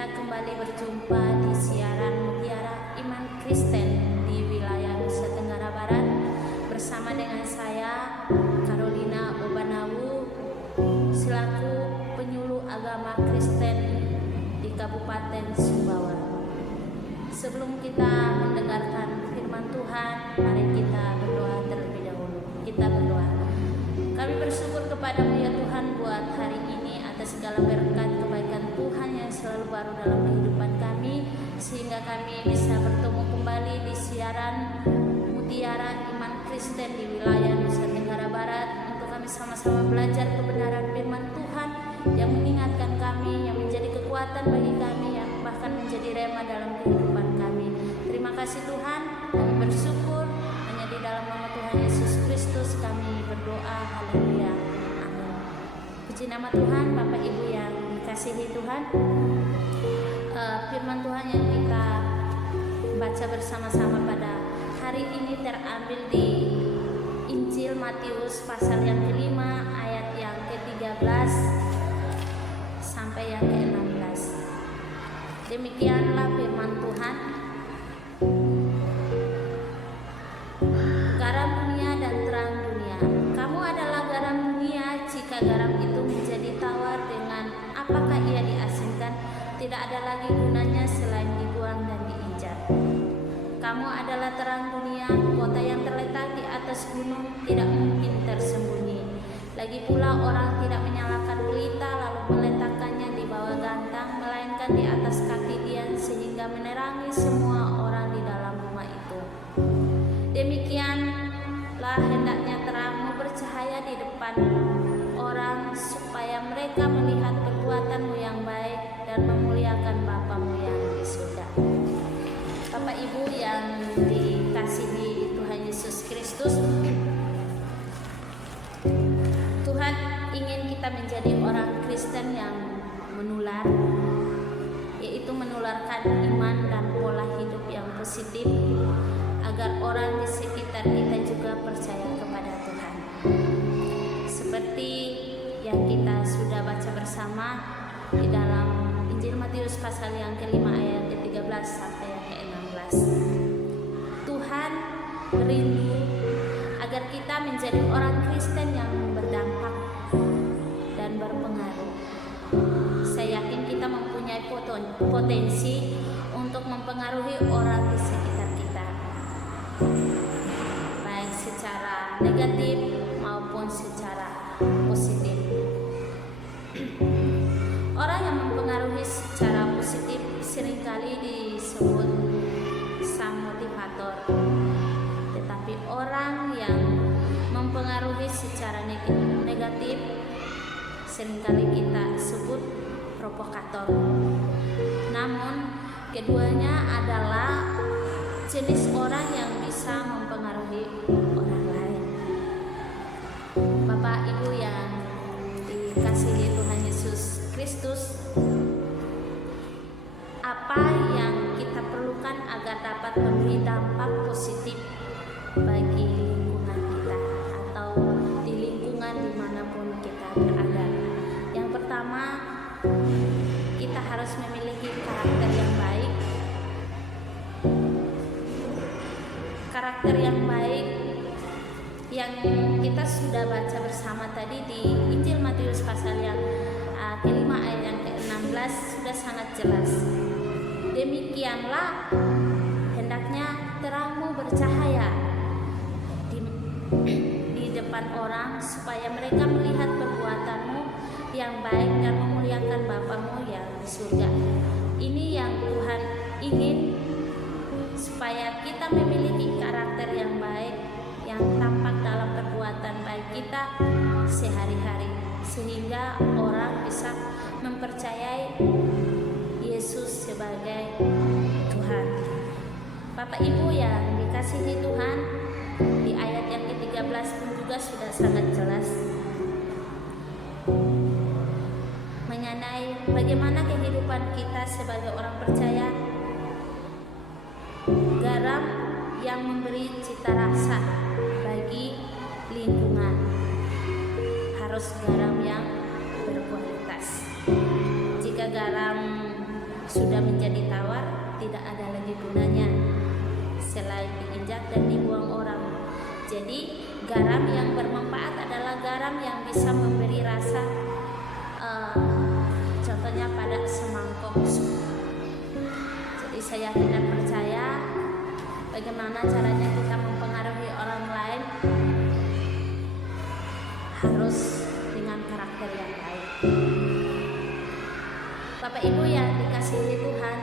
kita kembali berjumpa di siaran Mutiara Iman Kristen di wilayah Nusa Tenggara Barat bersama dengan saya Carolina Obanawu selaku penyuluh agama Kristen di Kabupaten Sumbawa. Sebelum kita mendengarkan firman Tuhan, mari kita berdoa terlebih dahulu. Kita berdoa. Kami bersyukur kepada-Mu ya Tuhan buat hari ini atas segala berkat kebaikan Tuhan yang selalu baru dalam kehidupan kami, sehingga kami bisa bertemu kembali di siaran Mutiara Iman Kristen di wilayah Nusa Tenggara Barat untuk kami sama-sama belajar kebenaran firman Tuhan yang mengingatkan kami, yang menjadi kekuatan bagi kami, yang bahkan menjadi rema dalam kehidupan kami. Terima kasih Tuhan, kami bersyukur. Hanya di dalam nama Tuhan Yesus Kristus kami berdoa. Haleluya. Amin. Puji nama Tuhan. Bapak Ibu yang dikasihi Tuhan, firman Tuhan yang kita baca bersama-sama pada hari ini terambil di Injil Matius pasal yang kelima ayat yang ke-13 sampai yang ke-16. Demikianlah firman Tuhan. Garam dunia dan terang dunia. Kamu adalah garam dunia. Jika garam itu menjadi tawar, dengan apakah ia diasinkan? Tidak ada lagi gunanya selain dibuang dan diinjak. Kamu adalah terang dunia. Kota yang terletak di atas gunung tidak mungkin tersembunyi. Lagi pula orang tidak menyalakan pelita lalu meletakkannya di bawah gantang, melainkan di atas kaki dian sehingga menerangi semua orang di dalam rumah itu. Demikianlah hendaknya terangmu bercahaya di depan orang, supaya mereka melihat perbuatanmu yang baik dan memuliakan Bapamu yang di surga. Bapak Ibu yang dikasihi Tuhan Yesus Kristus, Tuhan ingin kita menjadi orang Kristen yang menular, yaitu menularkan iman dan pola hidup yang positif, agar orang di sekitar kita juga percaya kepada Tuhan. Seperti yang kita sudah baca bersama di dalam Injil Matius pasal yang kelima ayat ke-13 sampai yang ke-16. Tuhan merindu agar kita menjadi orang Kristen yang berdampak dan berpengaruh. Saya yakin kita mempunyai potensi untuk mempengaruhi orang di sekitar kita, baik secara negatif maupun secara positif. Orang yang mempengaruhi secara positif seringkali disebut sang motivator, tetapi orang yang mempengaruhi secara negatif seringkali kita sebut provokator. Namun keduanya adalah jenis orang yang bisa mempengaruhi orang lain. Bapak Ibu yang dikasihi Tuhan Yesus Kristus, apa yang kita perlukan agar dapat memberi dampak positif bagi lingkungan kita atau di lingkungan dimanapun kita berada? Yang pertama, kita harus memiliki karakter yang baik. Karakter yang baik yang kita sudah baca bersama tadi di Injil Matius pasal yang kelima ayat yang ke-16 sudah sangat jelas. Demikianlah hendaknya terangmu bercahaya di depan orang, supaya mereka melihat perbuatanmu yang baik dan memuliakan Bapamu yang di surga. Ini yang Tuhan ingin, supaya kita memiliki karakter yang baik yang tampak dalam perbuatan baik kita sehari-hari, sehingga orang bisa mempercayai Yesus sebagai Tuhan. Bapak Ibu yang dikasihi Tuhan, di ayat yang ke-13 pun juga sudah sangat jelas mengenai bagaimana kehidupan kita sebagai orang percaya. Garam yang memberi cita rasa bagi lingkungan, harus garam yang berkualitas. Jika garam sudah menjadi tawar, tidak ada lagi gunanya selain diinjak dan dibuang orang. Jadi garam yang bermanfaat adalah garam yang bisa memberi rasa, contohnya pada semangkok sup. Jadi saya yakin dan percaya bagaimana caranya kita mempengaruhi orang lain harus dengan karakter yang baik. Bapak Ibu yang dikasihi Tuhan,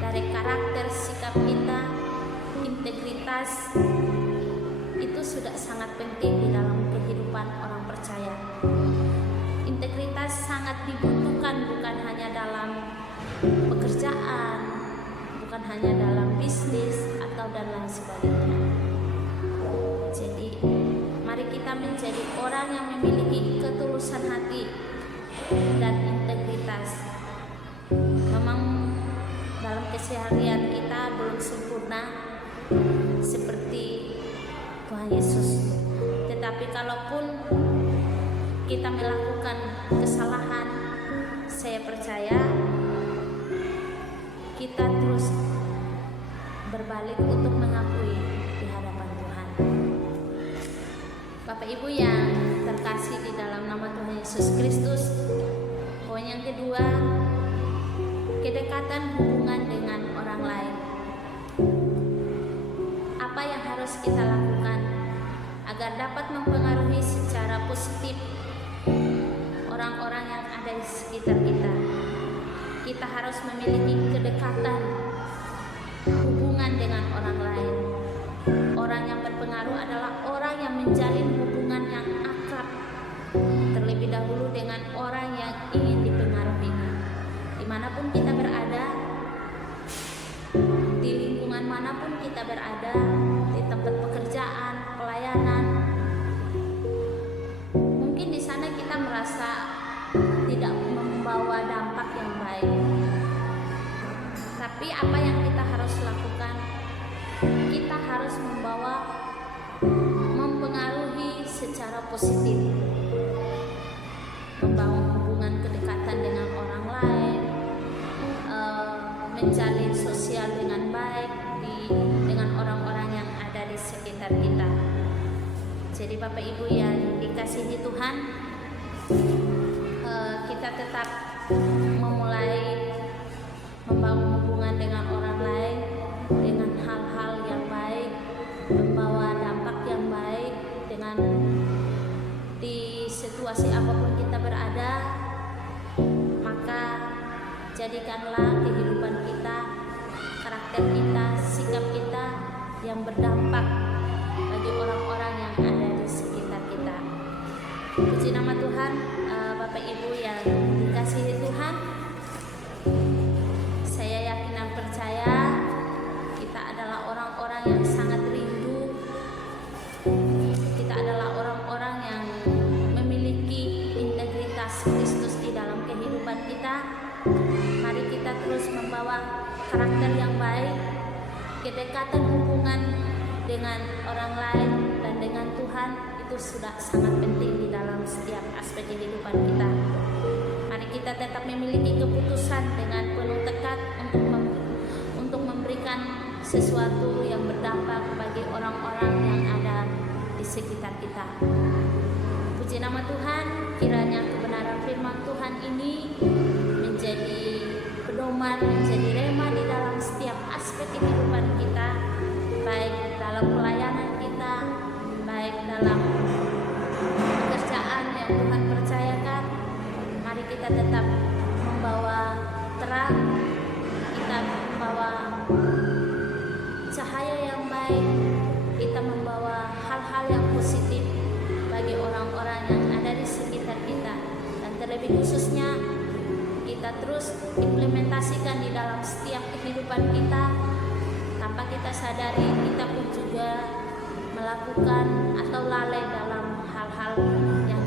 dari karakter sikap kita, integritas itu sudah sangat penting di dalam kehidupan orang percaya. Integritas sangat dibutuhkan bukan hanya dalam pekerjaan, bukan hanya dalam bisnis atau dan lain sebagainya. Jadi mari kita menjadi orang yang memiliki ketulusan hati dan integritas. Memang dalam keseharian kita belum sempurna seperti Tuhan Yesus, tetapi kalaupun kita melakukan kesalahan, saya percaya kita terus berbalik untuk mengakui di hadapan Tuhan. Bapak Ibu yang terkasih di dalam nama Tuhan Yesus Kristus, poin yang kedua, kedekatan hubungan dengan orang lain. Apa yang harus kita lakukan agar dapat mempengaruhi secara positif orang-orang yang ada di sekitar kita? Kita harus memiliki kedekatan hubungan dengan orang lain. Orang yang berpengaruh adalah orang yang menjalin hubungan yang akrab terlebih dahulu dengan orang yang ingin dipengaruhinya. Dimanapun kita berada, di lingkungan manapun kita berada, di tempat pekerjaan, pelayanan, mungkin di sana kita merasa tidak membawa dampak yang baik. Tapi apa yang kita harus lakukan? Kita harus mempengaruhi secara positif, membangun hubungan kedekatan dengan orang lain, menjalin sosial dengan baik dengan orang-orang yang ada di sekitar kita. Jadi Bapak Ibu yang dikasihi Tuhan, kita tetap memulai membangun hubungan dengan orang lain dengan hal-hal yang baik, membawa dampak yang baik dengan di situasi apapun kita berada. Maka jadikanlah kehidupan kita, karakter kita, sikap kita yang berdampak bagi orang-orang yang ada di sekitar kita. Puji nama Tuhan. Bapak Ibu yang dikasihi Tuhan, saya yakin dan percaya kita adalah orang-orang yang sangat rindu. Kita adalah orang-orang yang memiliki integritas Kristus di dalam kehidupan kita. Mari kita terus membawa karakter yang baik, kedekatan hubungan dengan orang lain dan dengan Tuhan itu sudah sangat penting di dalam setiap aspek kehidupan kita. Mari kita tetap memiliki keputusan dengan penuh tekad untuk memberikan sesuatu yang berdampak bagi orang-orang yang ada di sekitar kita. Puji nama Tuhan, kiranya kebenaran firman Tuhan ini menjadi pedoman, menjadi rema di dalam setiap aspek kehidupan kita, baik dalam pelayanan kita, baik dalam pekerjaan yang Tuhan percayakan. Mari kita tetap membawa terang, kita membawa cahaya yang baik, kita membawa hal-hal yang positif bagi orang-orang yang ada di sekitar kita, dan terlebih khususnya kita terus implementasikan di dalam setiap kehidupan kita. Tanpa kita sadari, kita pun juga melakukan atau lalai dalam hal-hal yang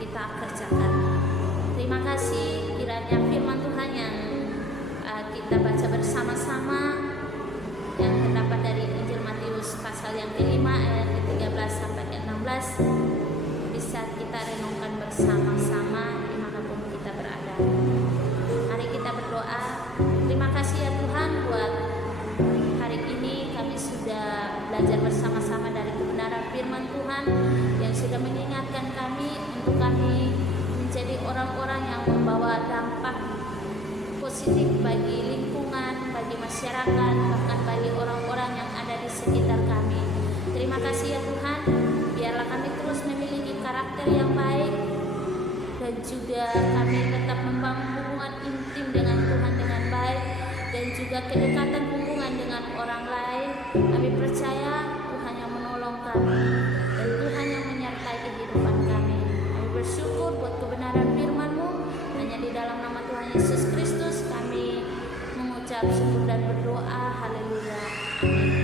kita kerjakan. Terima kasih, kiranya firman Tuhan yang kita baca bersama-sama yang terdapat dari Injil Matius pasal yang ke-5 ayat ke-13 sampai ke-16 bisa kita renungkan bersama-sama dimanapun kita berada. sudah mengingatkan kami untuk kami menjadi orang-orang yang membawa dampak positif bagi lingkungan, bagi masyarakat, bahkan bagi orang-orang yang ada di sekitar kami. Terima kasih ya Tuhan, biarlah kami terus memiliki karakter yang baik dan juga kami tetap membangun hubungan intim dengan Tuhan dengan baik dan juga kedekatan hubungan dengan orang lain. Kami percaya Tuhan yang menolong kami dan Tuhan yang menyertai kehidupan kami. Kami bersyukur buat kebenaran firman-Mu. Hanya di dalam nama Tuhan Yesus Kristus kami mengucap syukur dan berdoa. Haleluya. Amin.